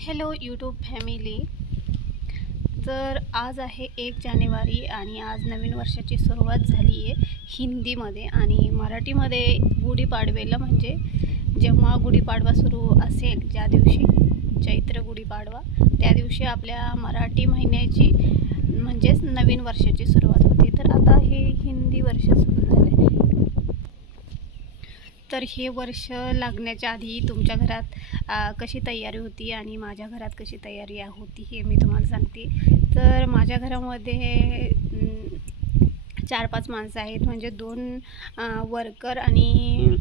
Hello YouTube family. तर आज आहे एक जानेवारी आणि आज नवीन वर्षाची सुरुवात झाली आहे हिंदीमध्ये आणि मराठीमध्ये गुढीपाडवेला म्हणजे जेव्हा गुढीपाडवा सुरू असेल ज्या दिवशी चैत्र गुढीपाडवा त्या दिवशी आपल्या मराठी महिन्याची म्हणजेच नवीन वर्षाची सुरुवात होते. तर आता हे हिंदी वर्ष सुरू झालं आहे तर हे वर्ष लागण्याच्या आधी तुमच्या घरात कशी तयारी होती आणि माझ्या घरात कशी तयारी होती हे मी तुम्हाला सांगते. तर माझ्या घरामध्ये चार पाच माणसं आहेत. म्हणजे दोन वर्कर आणि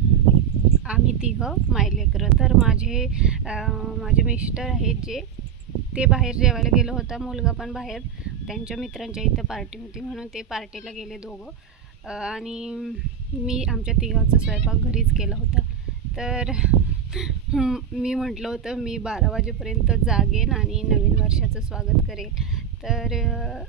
आम्ही तिघं मायलेकरं. तर माझे माझे मिस्टर आहेत जे ते बाहेर जेवायला गेलं होता. मुलगा पण बाहेर. त्यांच्या मित्रांच्या इथं पार्टी होती म्हणून ते पार्टीला गेले दोघं. आणि मी आमच्या तिघांचा स्वयंपाक घरीच केला होता. तर मी म्हटलं होतं मी बारा वाजेपर्यंत जागेन आणि नवीन वर्षाचं स्वागत करेन. तर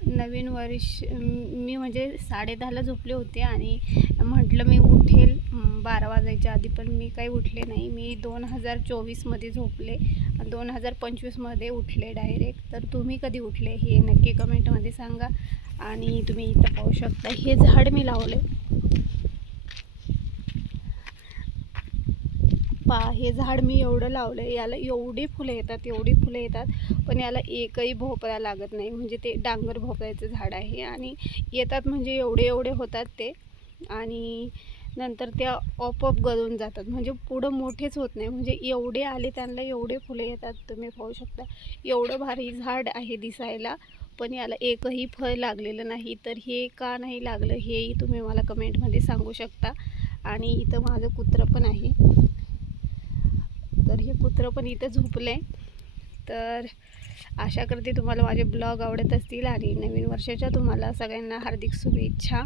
नवीन वर्ष मी म्हणजे साडेदहाला झोपले होते आणि म्हटलं मी उठेल बारा वाजायच्या आधी पण मी काही उठले नाही. मी दोन हजार चोवीसमध्ये झोपले. दोन हजार पंचवीसमध्ये उठले डायरेक्ट तर तुम्ही कधी उठले हे नक्की कमेंटमध्ये सांगा. आणि तुम्ही इथं पाहू शकता हे झाड मी लावले पा हे झाड मी एवढं लावलं आहे याला एवढी फुलं येतात एवढी फुलं येतात पण याला एकही भोपळा लागत नाही. म्हणजे ते डांगर भोपळ्याचं झाड आहे आणि येतात म्हणजे एवढे एवढे होतात ते. आणि नंतर त्या ऑपअप गळून जातात. म्हणजे पुढं मोठेच होत नाही. म्हणजे एवढे आले त्यांना एवढे फुलं येतात तुम्ही पाहू शकता. एवढं भारी झाड आहे दिसायला पण याला एकही फळ लागलेलं नाही. तर हे का नाही लागलं हेही तुम्ही मला कमेंटमध्ये सांगू शकता. आणि इथं माझं कुत्रं पण आहे. तर हे कुत्रं पण इथं झोपलं आहे तर आशा करते तुम्हाला माझे ब्लॉग आवडत असतील. आणि नवीन वर्षाच्या तुम्हाला सगळ्यांना हार्दिक शुभेच्छा.